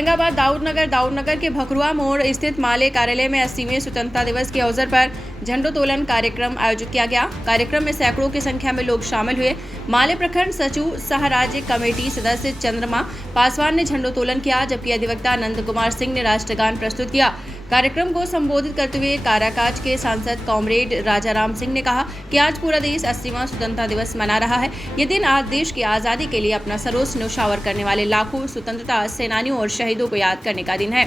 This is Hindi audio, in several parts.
औरंगाबाद दाऊदनगर के भखरुआ मोड़ स्थित माले कार्यालय में 80वें स्वतंत्रता दिवस के अवसर पर झंडोत्तोलन कार्यक्रम आयोजित किया गया। कार्यक्रम में सैकड़ों की संख्या में लोग शामिल हुए। माले प्रखंड सचिव सह राज्य कमेटी सदस्य चंद्रमा पासवान ने झंडोत्तोलन किया, जबकि अधिवक्ता नंद कुमार सिंह ने राष्ट्रगान प्रस्तुत किया। कार्यक्रम को संबोधित करते हुए काराकाज के सांसद कॉमरेड राजाराम सिंह ने कहा कि आज पूरा देश 80वां स्वतंत्रता दिवस मना रहा है। ये दिन आज देश की आज़ादी के लिए अपना सर्वस्व न्यौछावर करने वाले लाखों स्वतंत्रता सेनानियों और शहीदों को याद करने का दिन है।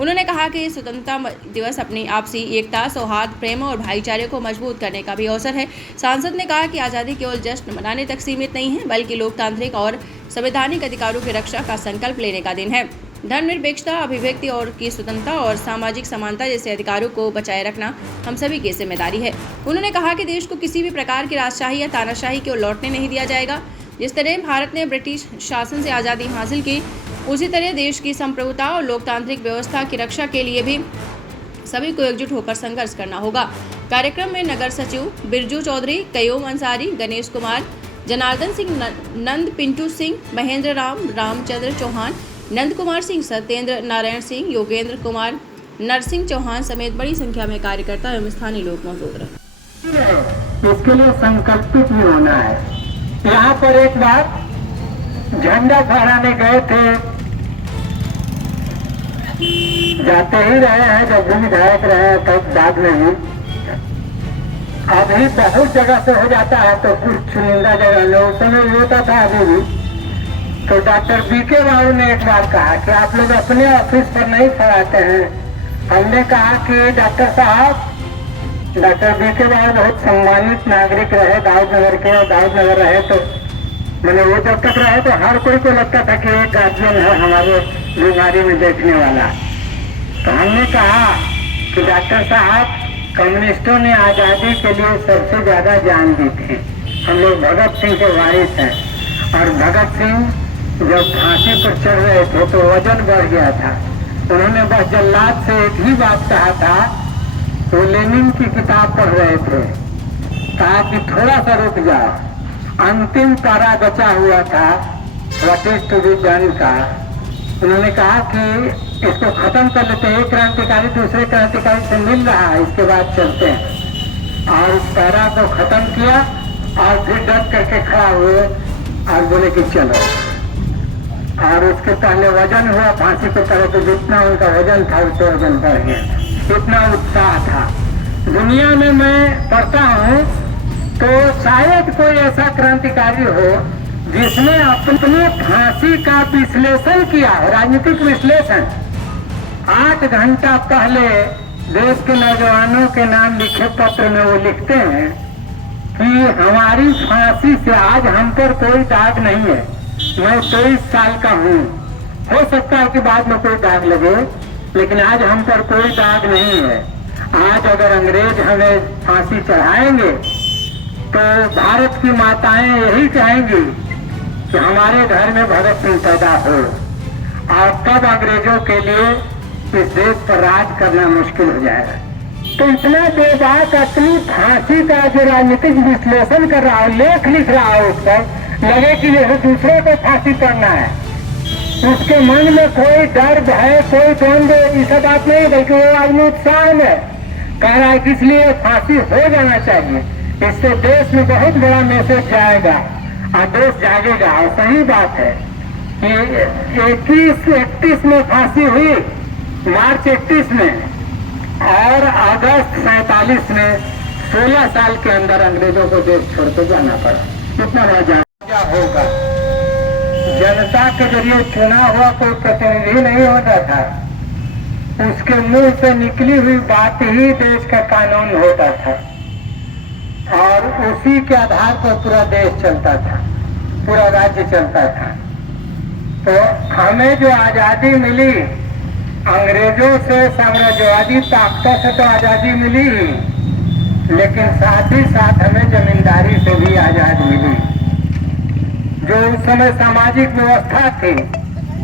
उन्होंने कहा कि स्वतंत्रता दिवस अपनी आपसी एकता, सौहार्द, प्रेम और भाईचारे को मजबूत करने का भी अवसर है। सांसद ने कहा कि आज़ादी केवल जश्न मनाने तक सीमित नहीं है, बल्कि लोकतांत्रिक और संवैधानिक अधिकारों की रक्षा का संकल्प लेने का दिन है। धर्मनिरपेक्षता, अभिव्यक्ति और की स्वतंत्रता और सामाजिक समानता जैसे अधिकारों को बचाए रखना हम सभी की जिम्मेदारी है। उन्होंने कहा कि देश को किसी भी प्रकार की राजशाही या तानाशाही की ओर लौटने नहीं दिया जाएगा। जिस तरह भारत ने ब्रिटिश शासन से आज़ादी हासिल की, उसी तरह देश की संप्रभुता और लोकतांत्रिक व्यवस्था की रक्षा के लिए भी सभी को एकजुट होकर संघर्ष करना होगा। कार्यक्रम में नगर सचिव बिरजू चौधरी, कयूम अंसारी, गणेश कुमार, जनार्दन सिंह, नंद पिंटू सिंह, महेंद्र राम, रामचंद्र चौहान, नंद कुमार सिंह, सत्येंद्र नारायण सिंह, योगेंद्र कुमार, नरसिंह चौहान समेत बड़ी संख्या में कार्यकर्ता एवं स्थानीय लोग मौजूद रहे। इसके लिए संकल्पित भी होना है। यहाँ पर एक बार झंडा फहराने गए थे, जाते ही रहे हैं, जब भी विधायक रहे तब बाद में भी अभी बहुत जगह से हो जाता है, तो कुछ चुनिंदा जगह में उस समय होता था। अभी भी तो डॉक्टर बीके राव ने एक बार कहा कि आप लोग अपने ऑफिस पर नहीं फहराते हैं। हमने कहा कि डॉक्टर साहब, डॉक्टर बीके राव बहुत सम्मानित नागरिक रहे दाऊदनगर के, और दाऊदनगर रहे तो मैंने वो जब तक रहे तो हर कोई को लगता था कि एक गार्जियन है हमारे बीमारी में देखने वाला। तो हमने कहा कि डॉक्टर साहब, कम्युनिस्टों ने आज़ादी के लिए सबसे ज़्यादा जान दी थी। हम लोग भगत सिंह के वारिस हैं, और भगत सिंह जब फांसी पर चढ़ रहे थे तो वजन बढ़ गया था। उन्होंने बस जल्लाद से एक ही बात कहा था। वो लेनिन की किताब पढ़ रहे थे, कहा कि थोड़ा सा रुक जाओ। अंतिम पारा बचा हुआ था what is to be done का। उन्होंने कहा कि इसको खत्म कर लेते हैं, एक क्रांतिकारी दूसरे क्रांतिकारी से मिल रहा है, इसके बाद चलते हैं। और उस पैरा को खत्म किया और फिर डट करके खड़ा हुए और बोले कि चलो। और उसके पहले वजन हुआ फांसी के तरह, तो जितना उनका वजन था उससे वजन बढ़ गया। इतना उत्साह था। दुनिया में मैं पढ़ता हूँ तो शायद कोई ऐसा क्रांतिकारी हो जिसने अपने फांसी का विश्लेषण किया, राजनीतिक विश्लेषण। 8 घंटा पहले देश के नौजवानों के नाम लिखे पत्र में वो लिखते हैं कि हमारी फांसी से आज हम पर कोई दाग नहीं है। मैं 23 साल का हूँ, हो सकता है कि बाद में कोई दाग लगे, लेकिन आज हम पर कोई दाग नहीं है। आज अगर अंग्रेज हमें फांसी चढ़ाएंगे तो भारत की माताएं यही कहेंगी कि हमारे घर में भगत सिंह पैदा हो, और तब अंग्रेजों के लिए इस देश पर राज करना मुश्किल हो जाएगा। तो इतना बेबाक अपनी फांसी का जो राजनीतिक विश्लेषण कर रहा है, लेख लिख रहा है, उस पर लगे कि जैसे दूसरे को फांसी करना है। उसके मन में कोई डर है, कोई द्वंद, ये सब बात नहीं, बल्कि वो आदमी उत्साह में कह रहा है कि इसलिए फांसी हो जाना चाहिए। इससे देश में बहुत बड़ा मैसेज जाएगा और देश जागेगा। और सही बात है कि 31 में फांसी हुई, मार्च 31 में, और अगस्त 47 में 16 साल के अंदर अंग्रेजों को देश छोड़ के जाना पड़ा। कितना मजा होगा। जनता के जरिए चुना हुआ कोई प्रतिनिधि नहीं होता था, उसके मुंह से निकली हुई बात ही देश का कानून होता था, और उसी के आधार पर पूरा देश चलता था, पूरा राज्य चलता था। तो हमें जो आजादी मिली, अंग्रेजों से, साम्राज्यवादी ताकतों से तो आजादी मिली, लेकिन साथ ही साथ हमें जमींदारी से भी आजाद मिली। जो उस समय सामाजिक व्यवस्था थी,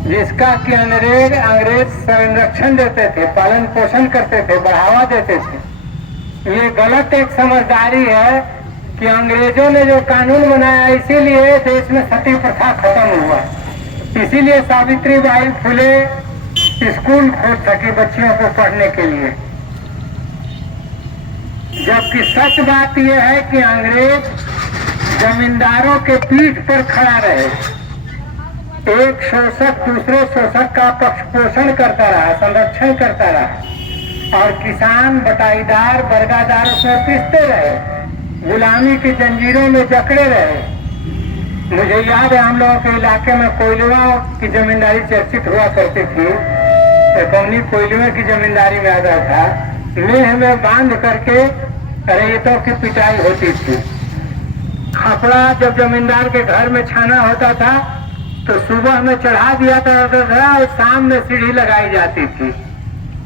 जिसका कि अंग्रेज संरक्षण देते थे, पालन पोषण करते थे, बढ़ावा देते थे। ये गलत एक समझदारी है कि अंग्रेजों ने जो कानून बनाया, इसीलिए देश में सती प्रथा खत्म हुआ। इसीलिए सावित्री बाई फुले स्कूल खोल सकी बच्चियों को पढ़ने के लिए। जबकि सच बात यह है कि अंग्रेज जमींदारों के पीठ पर खड़ा रहे, एक शोषक दूसरे शोषक का पक्ष पोषण करता रहा, संरक्षण करता रहा, और किसान बटाईदार बर्गादारों से पिसते रहे, गुलामी की जंजीरों में जकड़े रहे। मुझे याद है हम लोगों के इलाके में कोयलुओं की जमींदारी चर्चित हुआ करती थी। कौनी कोयलुओं की जमींदारी में आता था, मेह में बांध करके रेतों की पिटाई होती थी। खपड़ा जब जमींदार के घर में छाना होता था तो सुबह में चढ़ा दिया जाता था और शाम में सीढ़ी लगाई जाती थी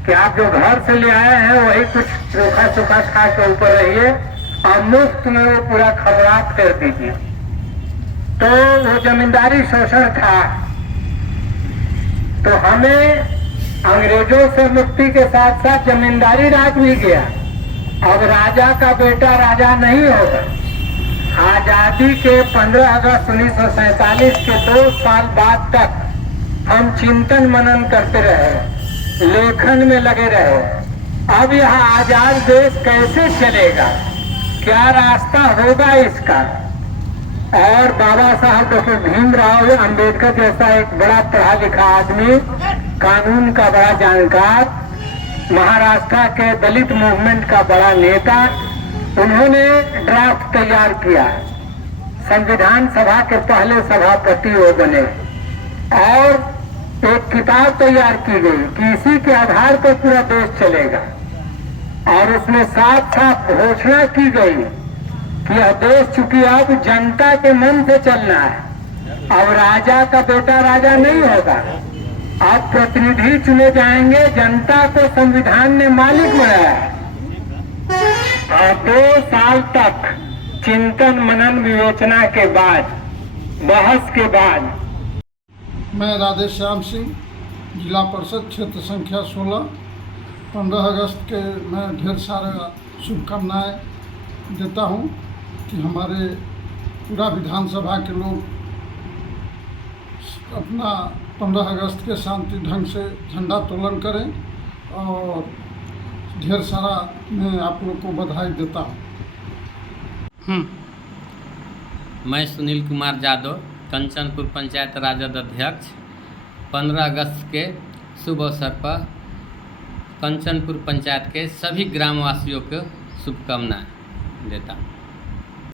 कि आप जो घर से ले आए हैं वही कुछ रूखा सूखा खा के ऊपर रहिए और मुफ्त में वो पूरा खपड़ा फेर दीजिए। तो वो जमींदारी शोषण था। तो हमें अंग्रेजों से मुक्ति के साथ साथ जमींदारी राज भी गया। अब राजा का बेटा राजा नहीं होगा। आजादी के 15 अगस्त 1947 के 2 साल बाद तक हम चिंतन मनन करते रहे, लेखन में लगे रहे। अब यह आजाद देश कैसे चलेगा, क्या रास्ता होगा इसका। और बाबा साहब डॉक्टर भीमराव अंबेडकर जैसा एक बड़ा पढ़ा लिखा आदमी, कानून का बड़ा जानकार, महाराष्ट्र के दलित मूवमेंट का बड़ा नेता, उन्होंने ड्राफ्ट तैयार किया। संविधान सभा के पहले सभापति वो बने और एक किताब तैयार की गई कि इसी के आधार पर पूरा देश चलेगा। और उसमें साफ साफ घोषणा की गई कि यह देश चूंकि अब जनता के मन से चलना है, अब राजा का बेटा राजा नहीं होगा, अब प्रतिनिधि चुने जाएंगे, जनता को संविधान ने मालिक बनाया है। और 2 साल तक चिंतन मनन विवेचना के बाद, बहस के बाद, मैं राधे श्याम सिंह, जिला परिषद क्षेत्र संख्या 16, 15 अगस्त के मैं ढेर सारा शुभकामनाएं देता हूं कि हमारे पूरा विधानसभा के लोग अपना 15 अगस्त के शांति ढंग से झंडा तोलन करें। और ढेर सारा मैं आप लोग को बधाई देता हूँ। मैं सुनील कुमार यादव, कंचनपुर पंचायत राजद अध्यक्ष, 15 अगस्त के शुभ अवसर पर कंचनपुर पंचायत के सभी ग्रामवासियों को शुभकामनाएं देता हूँ।